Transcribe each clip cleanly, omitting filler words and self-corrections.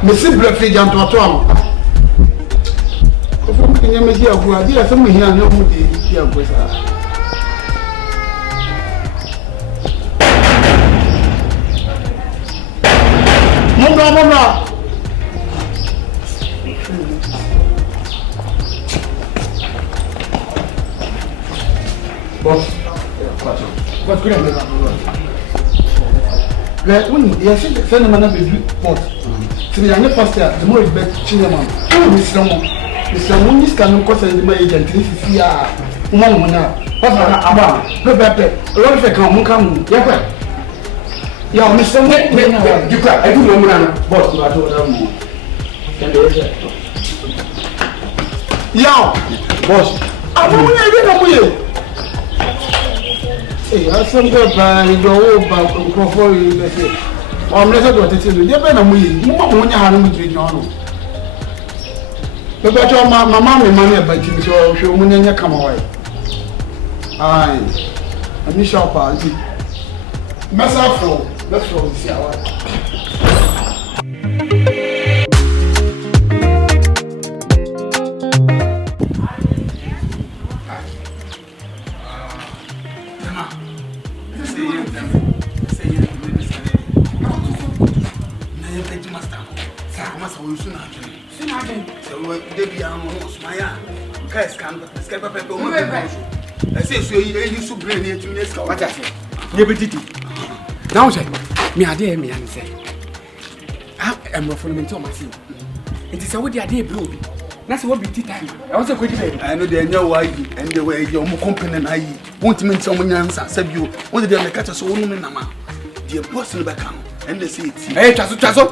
Missy Breakfast and Tom. From Kenya, who are dear, some here, no moody, dear boys. Mama. Boss, what's good? When you see the phenomenon of the pot. The young pastor, the more bet Chinaman, Mr. Munis can cause my agent. This is here. Mona, Papa, Pepe, Rolfe come, yeah, Mr. You cry, I do know, boss, I told them. Yeah, boss, I don't want to you. Hey, I some good by go about for you. I'm not going to tell you. You're better than me. You want to have a drink on. But your mamma and money about you, so she will come away. Aye, a new shop party. Massa flow, let's go see our. Now say, me idea me and say, I'm from the to myself. It is a woody idea, blue. That's what be tea time. I was a good day. I know they know why and the way your company and I want to meet someone else. Said you wanted to catch us all in a man. The person back and they say, hey, Chasso.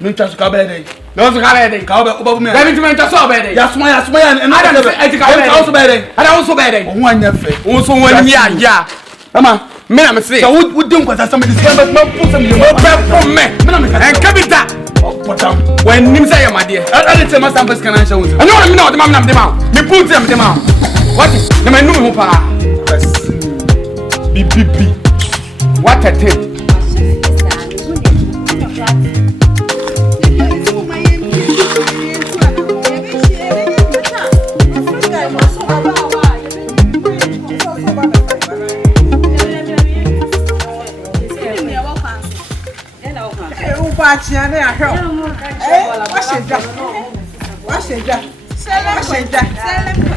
No chance to Cabede. No Cabede. Cabede above me. Let me to Cabede. Yes, my and I also bad. I also bad. One year. Also 1 year. Yeah. Mama, me am say. So would do what somebody is going to put some from me. And Cabita. When you say, my dear, I didn't say my samples can answer. I know I'm not the man of them out. Me put them out. What is the man new pa? Beep. What a thing.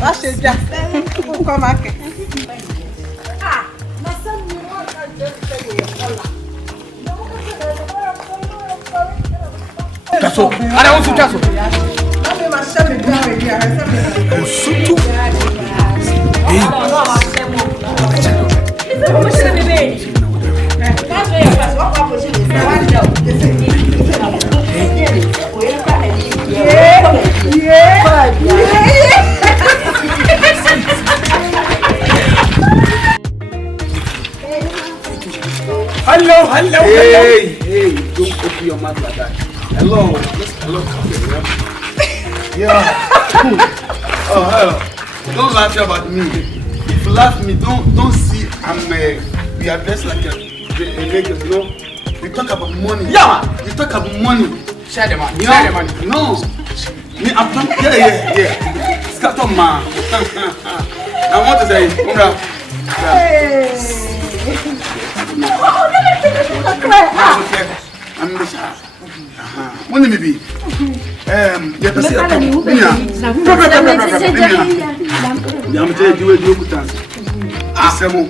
Wash it down. Come back. My son, you want that's all. I don't want to tassel. Hello. Hey, don't open your mouth like that. Hello, yeah. Oh, hello. Don't laugh about me. If you laugh me, don't see we are dressed like a naked, you know. We talk about money. Yeah. We talk about money. Share the money. Share the money. No. Me, I'm from yeah. Scatter man. I want to say, hey. I'm the shark. When me be? You person at home. I'm telling you, you put us.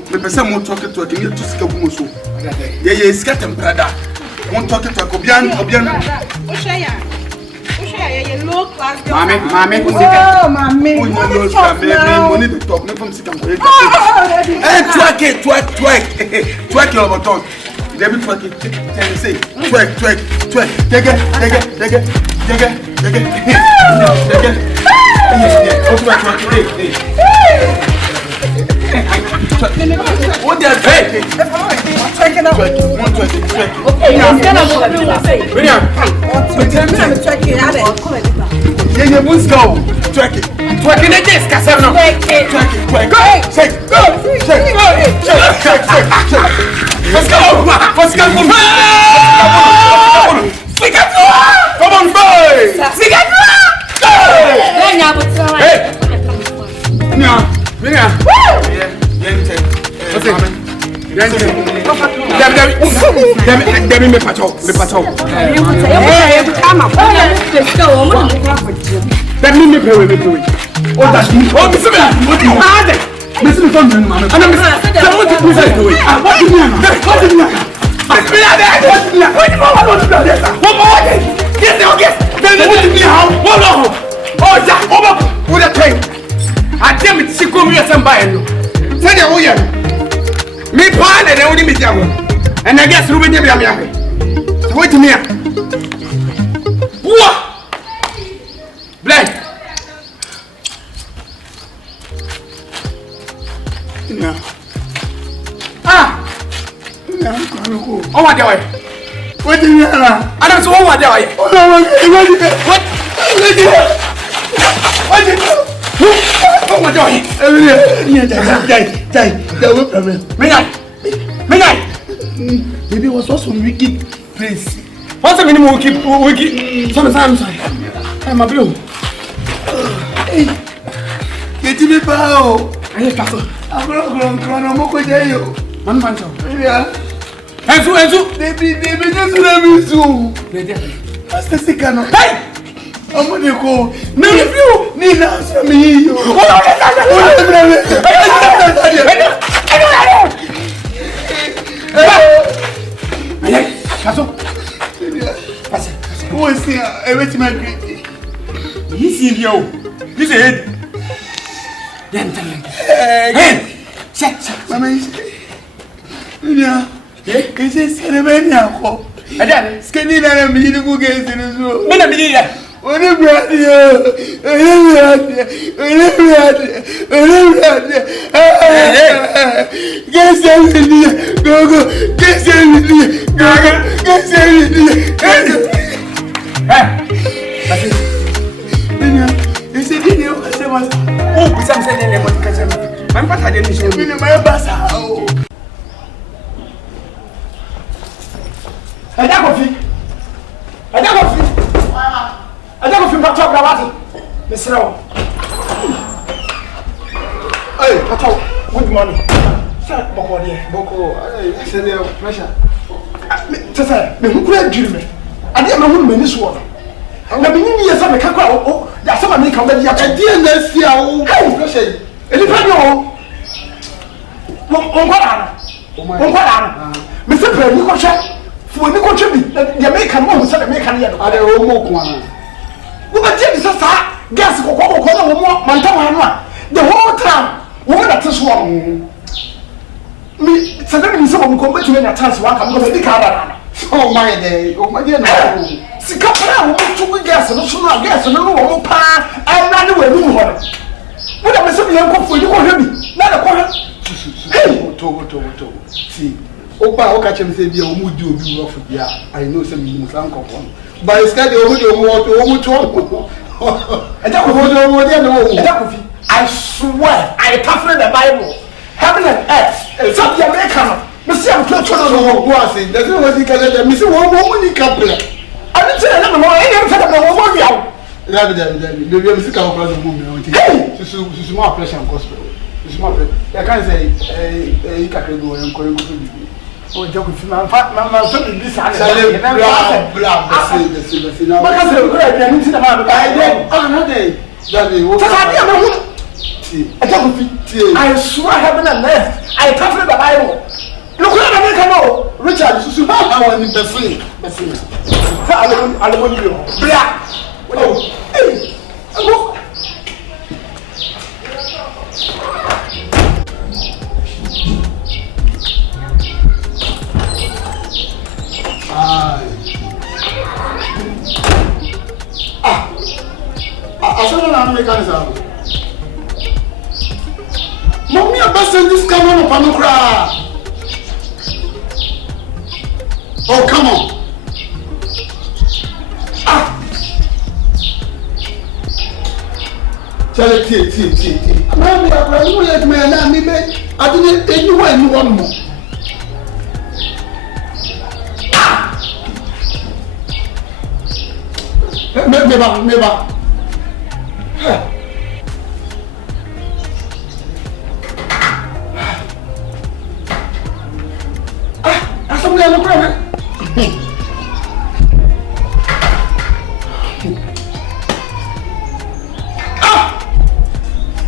The person won't talk to a king to Skabuso. Yeah, scatter brother. Won't talk to a Kobian. low class girl. Mommy. Oh, mommy. Money to talk. Me from Sikam. Twerk your button. Let me twerk it. Say twerk. Jagga. What the heck? Checking out. Twerk. Okay, I'm gonna say. William. I'm checking out. Yeah, let's go. Twerk it. Twerk it again, Cassandra. Twerk it. Go. Shake. Let's go. Come on, boy. Hey. William. Demi me pacho. Demi me pray. Oh, that's me. Oh, Miss me. What do you want? Miss me from Mama. And I'm what do you say to it? What do you mean? What do you me pan and only me jam. And I guess Ruben Yami. Wait to me. What? Black. Yeah. Oh, what do I? What do you know? I don't know what do I? What do maybe was also wicked place. What's the minimum wicked? Sometimes I'm a blue. Get to be power. I have I'm going to run a mock with you. One man. Yeah. And so, they be just let me so. That's the second. Hey! I'm going to go. No, if you need to answer me. What's here? Everything my great. He's in you. He's a head. Hey! Check. Mama is. Yeah. Is it Scandinavia? Scandinavia, me to go get in the zoo. When I mean that. When I'm ready, get everything. Go. Get everything. You see, you know, I was. Oh, I'm saying, I'm not having any show. You know, my boss. I don't feel much about it. Miss Row. Hey, good morning. Sir, Boko, I said, pressure. Tessa, the who could dream it. I didn't know who made this one. I'm not being here, some cacao. Oh, that's some make a baby. I didn't see how pressure. And if I know, Mr. Perry, you could check. For me contribute, the American woman said American. I don't know one. Who can tell us gas the whole time? What that is wrong? Me, suddenly someone come back to me a chance one come to the car. Oh my day, oh my dear. See, couple of gas and no gas and no pa. I'm not the way you want. What am I saying? I'm for you want me? Not a quarter. Hey, see. Opa, catch him say, "Be a mood you be rough." Yeah, I know some Muslim come. But it's got the I swear, I cover the Bible. Heaven and earth. It's not the American. Monsieur, I'm not sure who I say. There's no way you can let them. Monsieur, one woman in couple. I didn't say another more. I didn't tell them one more. The music of the movement. This is more pressure and gospel. This is more pressure. I can't say, you can't go and call you. Oh, joke with my family. This is blah. I swear heaven and earth. I cover the Bible. Look at American. Richard, this is not how I'm in the free. Oh, Mommy, I best send this camera up and cry. Oh, come on. Tell it, Mommy, I don't let me and I didn't take you one more. Never. Somebody on the ground.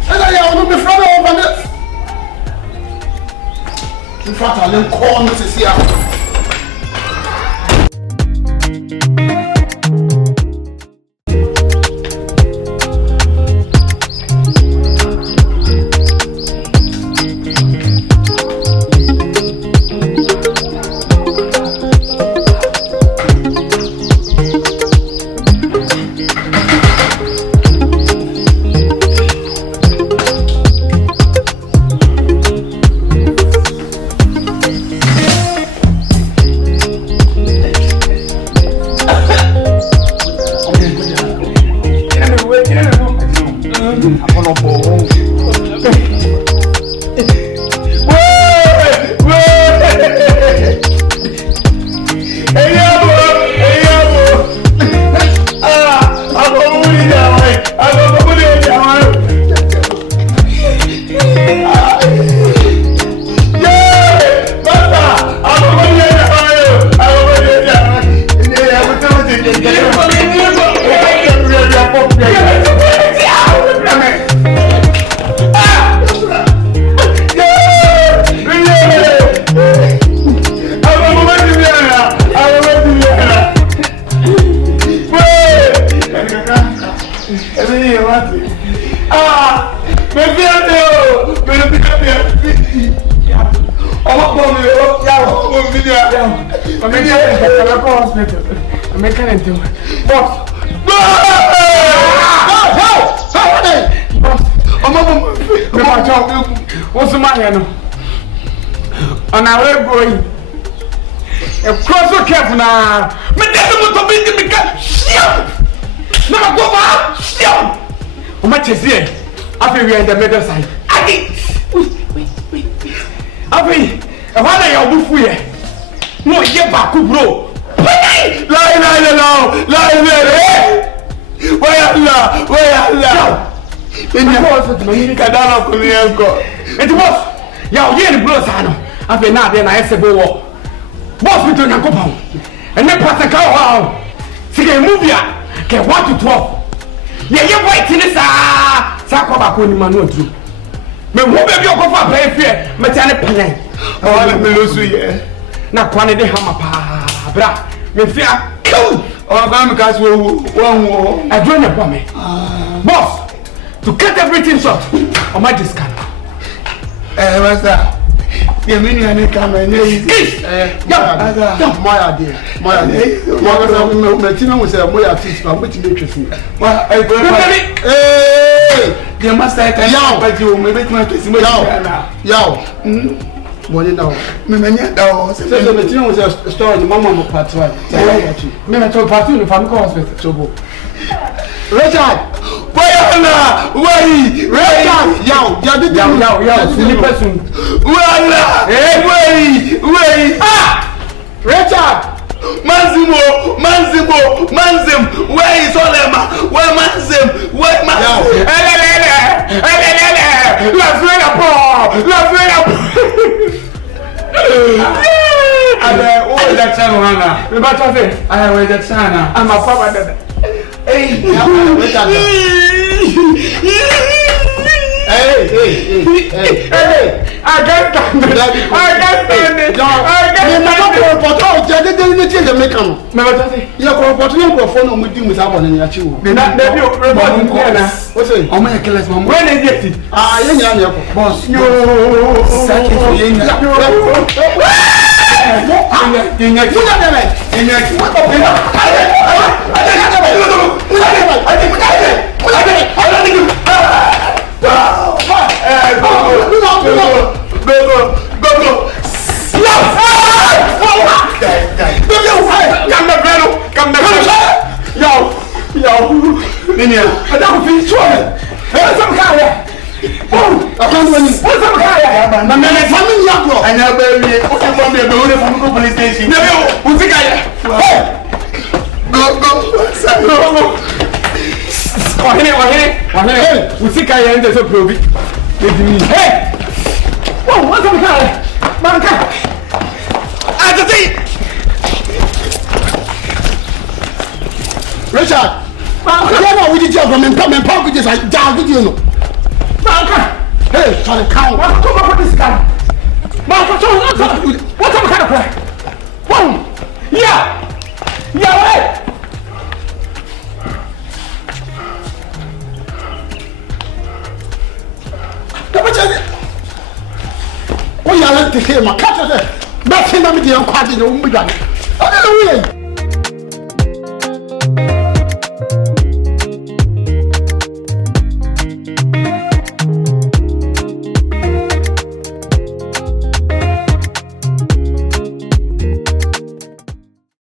And I want to be from over this. In fact, I'll call Mrs. here. On our way going, a cross so careful now. Me doesn't want to be the shit. Never go back. Shit. How much is here? After we are in the middle side. Wait. After, why are you move here? No, you back, bro. Lie. Where Allah? In the house, Kadana Kulianko. It was. Yow, you ain't blow, son. After now, then I said, go. Boss, we don't go home. And then pass a cow. See, a movie, can 1 to 12. Yeah, you're waiting this. Sakobakuni Manu. Me who be your go for play fear, Matana Pane. Oh, let me lose you. Now, quantity hammer pa, bra. Me fear. Oh, I'm because we one I join upon me. Boss, to cut everything short, on my discount. What's that? You mean you need to come and my idea. Martina was a boy artist, but which interesting. Well, I you must have but you may make my place. Yow. What you know? Bettina was a story, the mama of part 1. Men told part 2 if I'm called with Sobo. Richard! Why? Yow, person. Wait. Richard! Manzim, where is Olema? Where Manzim? Let's that channel, Hannah. I have that channel. I'm a father. Hey, hey. I can't stand it. I can't stand it. I can't stand it. Report jadi ni ti le make am. Me what say? Ya ko report ni ko phone mo di mu sa bon ni achi wo. Na bi report ni na. O say, o ma keles mo. When is it? Ah, ye nya na ko. Boss. Yo. Saki so ye nya. Nya Munya debe. Nya What Go. Nini, I don't feel sure. What's some kind of? Oh, I can't win. What's some kind of? My man is coming up. I never baby. What's the one from the police station? No, who's the guy? Go. Hey, who's the guy? And there's a probe. Hey! Oh, what's some kind of? Manka! I just see. Richard. Manka, we did your government come and talk with this. I did you know. Manka! Hey, try to count. What come up with this guy? Manka, what's some kind of play? One! Yeah! Right! Oh, yeah, let's take him. I can't say. That's him. I'm the unqualified. I don't know.